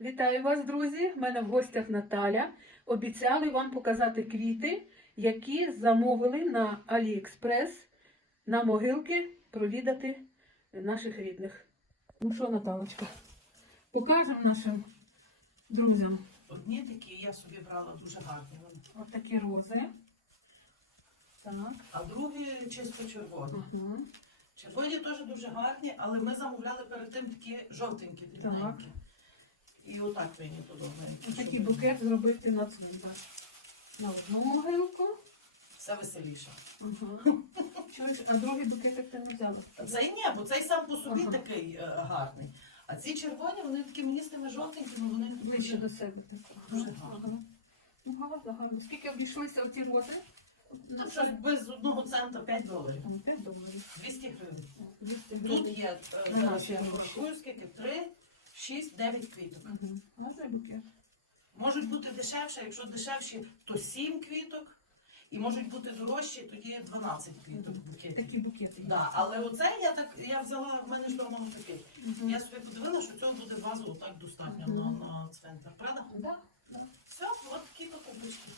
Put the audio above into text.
Вітаю вас, друзі! В мене в гостях Наталя. Обіцяли вам показати квіти, які замовили на Аліекспрес на могилки провідати наших рідних. Ну що, Наталочка, покажемо нашим друзям Одні такі я собі брала дуже гарні. Ось такі рози. Так. А другі чисто червоні. Ага. Червоні теж дуже гарні, але ми замовляли перед тим такі жовтенькі, дрібненькі. І отак мені подобається. Такий букет зробити на цвинтар. На одну могилку. Все веселіше. Чуєш, а другий букетик ти не взяла? Цей ні, бо цей сам по собі Ага. такий е, гарний. А ці червоні, вони такі мені з тими жовтенькими, вони Ближче до себе. Дуже гарно. Ну, гарно, гарно. Скільки обійшлися оці рози? Ну, щось без одного цента 5 доларів. Там 5 доларів. 200 гривень. О, 200 Тут гривень. є е, зараз я ще порахую, скільки? 3, 6, 9 квіток. Букет. Можуть бути дешевше, якщо дешевші, то 7 квіток. І можуть бути дорожчі, тоді 12 квіток в букеті. Такі букети. Да, але оце я так я взяла, в мене ж вдома такий. Мгм. Я собі подивилася, що цього буде базово так достатньо Мгм. на, на цвинтар. Правда? Да, да. Все, от такі покупочки.